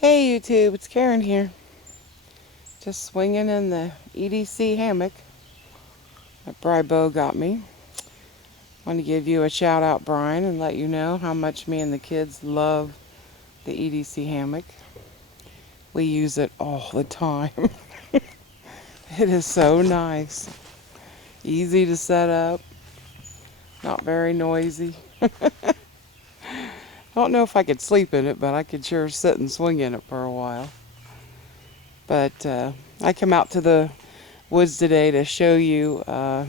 Hey YouTube, it's Karen here. Just swinging in the EDC hammock that Bribooutdoors got me. Want to give you a shout out, Brian, and let you know how much me and the kids love the EDC hammock. We use it all the time. It is so nice. Easy to set up, not very noisy. Don't know if I could sleep in it, but I could sure sit and swing in it for a while. But I come out to the woods today to show you a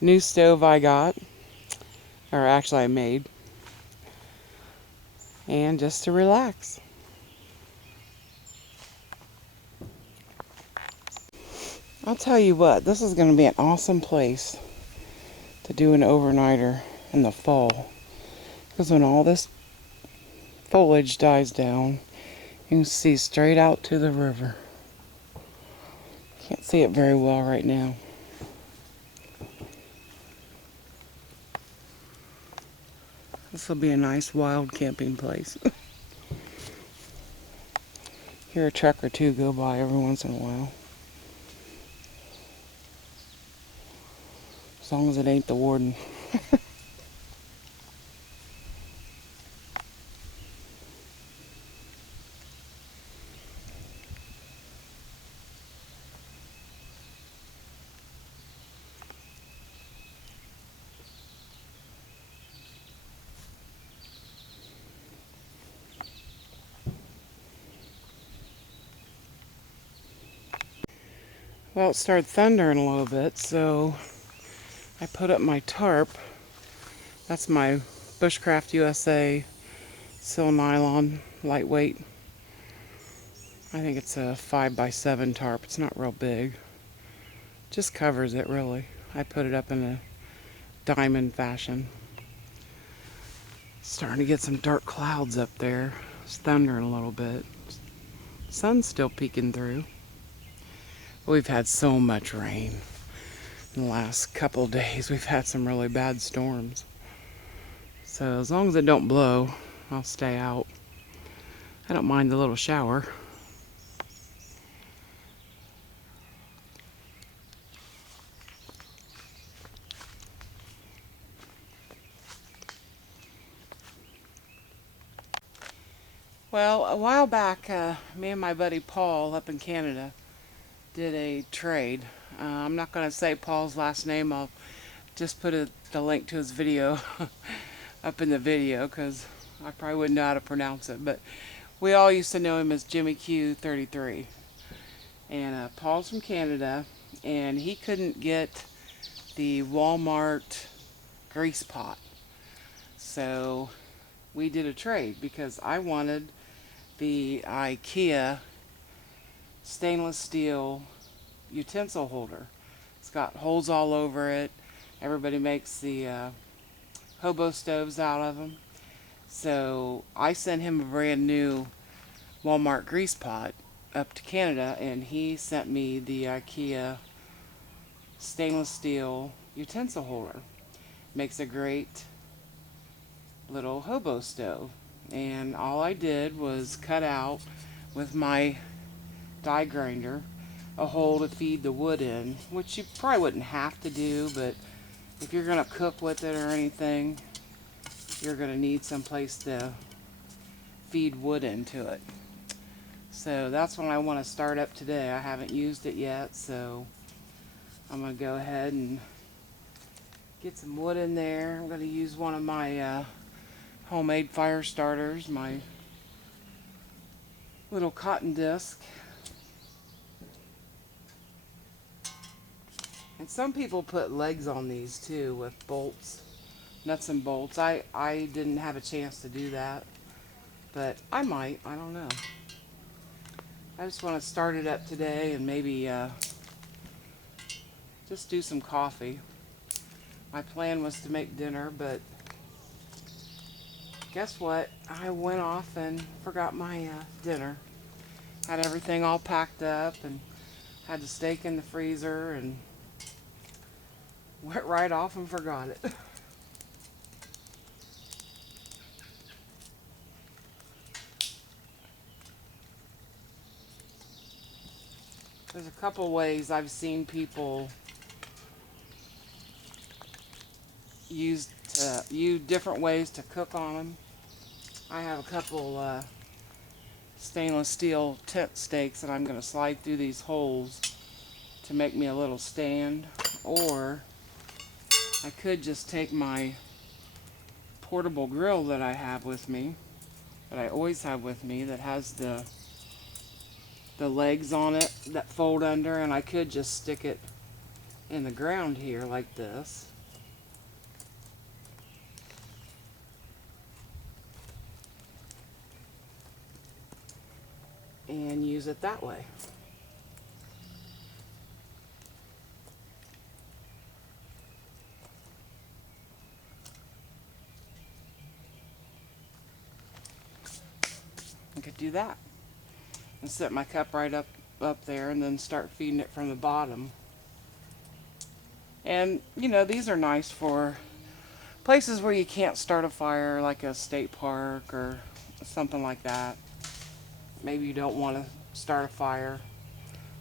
new stove I got, or actually I made, and just to relax. I'll tell you what, this is going to be an awesome place to do an overnighter in the fall, because when all this foliage dies down, you can see straight out to the river. Can't see it very well right now. This will be a nice wild camping place. Hear a truck or two go by every once in a while. As long as it ain't the warden. Well, it started thundering a little bit, so I put up my tarp. That's my Bushcraft USA Sil Nylon, lightweight. I think it's a 5x7 tarp. It's not real big. Just covers it, really. I put it up in a diamond fashion. Starting to get some dark clouds up there. It's thundering a little bit. Sun's still peeking through. We've had so much rain in the last couple of days. We've had some really bad storms. So as long as it don't blow, I'll stay out. I don't mind the little shower. Well, a while back, me and my buddy Paul up in Canada did a trade. I'm not going to say Paul's last name. I'll just put the link to his video up in the video because I probably wouldn't know how to pronounce it. But we all used to know him as Jimmy Q33. And Paul's from Canada, and he couldn't get the Walmart grease pot. So we did a trade because I wanted the IKEA stainless steel utensil holder. It's got holes all over it. Everybody makes the hobo stoves out of them. So I sent him a brand new Walmart grease pot up to Canada, and he sent me the IKEA stainless steel utensil holder. Makes a great little hobo stove. And all I did was cut out with my die grinder a hole to feed the wood in, which you probably wouldn't have to do, but if you're going to cook with it or anything, you're going to need some place to feed wood into it. So that's what I want to start up today. I haven't used it yet, so I'm going to go ahead and get some wood in there. I'm going to use one of my homemade fire starters, my little cotton disc. And some people put legs on these too with bolts, nuts and bolts. I didn't have a chance to do that, but I might. I don't know. I just want to start it up today and maybe just do some coffee. My plan was to make dinner, but guess what? I went off and forgot my dinner. Had everything all packed up and had the steak in the freezer and went right off and forgot it. There's a couple ways I've seen people use different ways to cook on them. I have a couple stainless steel tent stakes that I'm going to slide through these holes to make me a little stand, or I could just take my portable grill that I have with me, that I always have with me, that has the legs on it that fold under, and I could just stick it in the ground here like this. And use it that way. I could do that and set my cup right up there and then start feeding it from the bottom. And you know, these are nice for places where you can't start a fire, like a state park or something like that. Maybe you don't want to start a fire.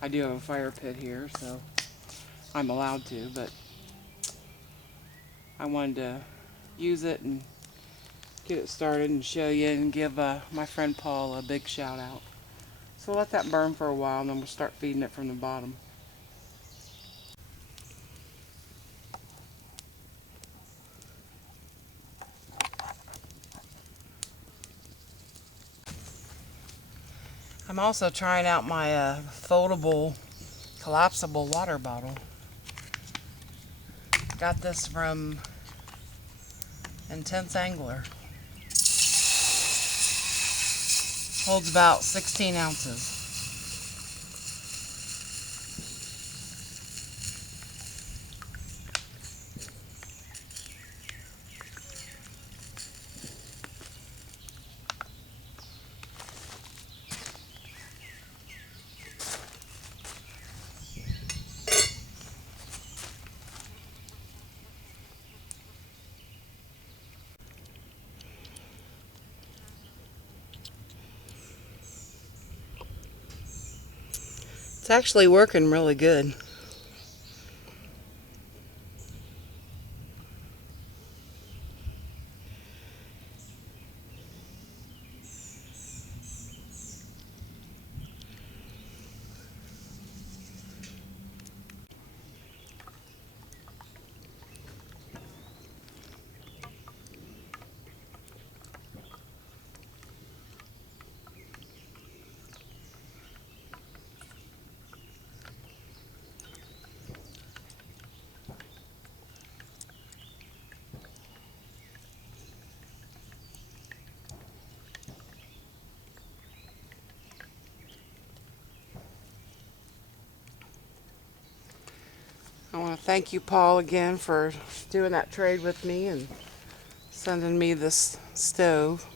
I do have a fire pit here, so I'm allowed to, but I wanted to use it and get it started and show you and give my friend Paul a big shout out. So let that burn for a while and then we'll start feeding it from the bottom. I'm also trying out my foldable, collapsible water bottle. Got this from Intense Angler. Holds about 16 ounces. It's actually working really good. I want to thank you, Paul, again for doing that trade with me and sending me this stove.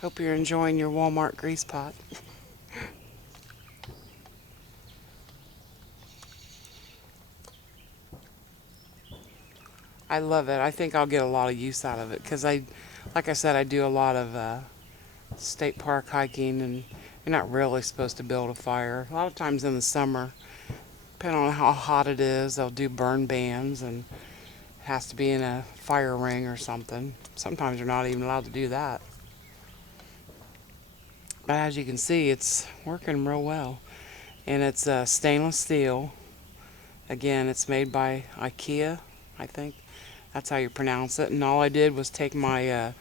Hope you're enjoying your Walmart grease pot. I love it. I think I'll get a lot of use out of it because like I said, I do a lot of state park hiking, and you're not really supposed to build a fire. A lot of times in the summer, depending on how hot it is, they'll do burn bans, and it has to be in a fire ring or something. Sometimes you're not even allowed to do that. But as you can see, it's working real well. And it's stainless steel. Again, it's made by IKEA, I think. That's how you pronounce it. And all I did was take my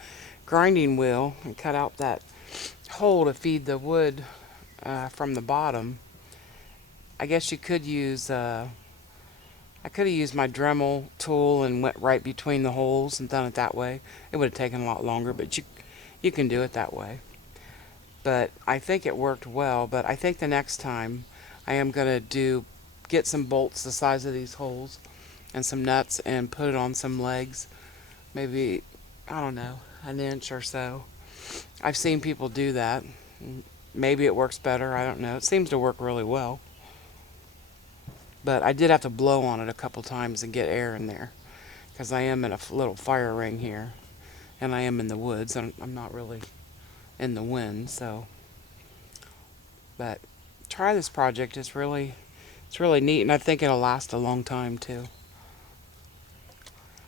grinding wheel and cut out that hole to feed the wood from the bottom. I guess you could use, I could have used my Dremel tool and went right between the holes and done it that way. It would have taken a lot longer, but you can do it that way. But I think it worked well, but I think the next time I am going to get some bolts the size of these holes and some nuts and put it on some legs, maybe, I don't know, an inch or so. I've seen people do that. Maybe it works better, I don't know. It seems to work really well. But I did have to blow on it a couple times and get air in there because I am in a little fire ring here and I am in the woods. I'm not really in the wind, so. But try this project. It's really neat, and I think it'll last a long time too.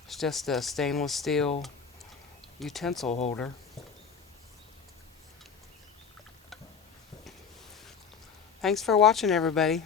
It's just a stainless steel utensil holder. Thanks for watching, everybody.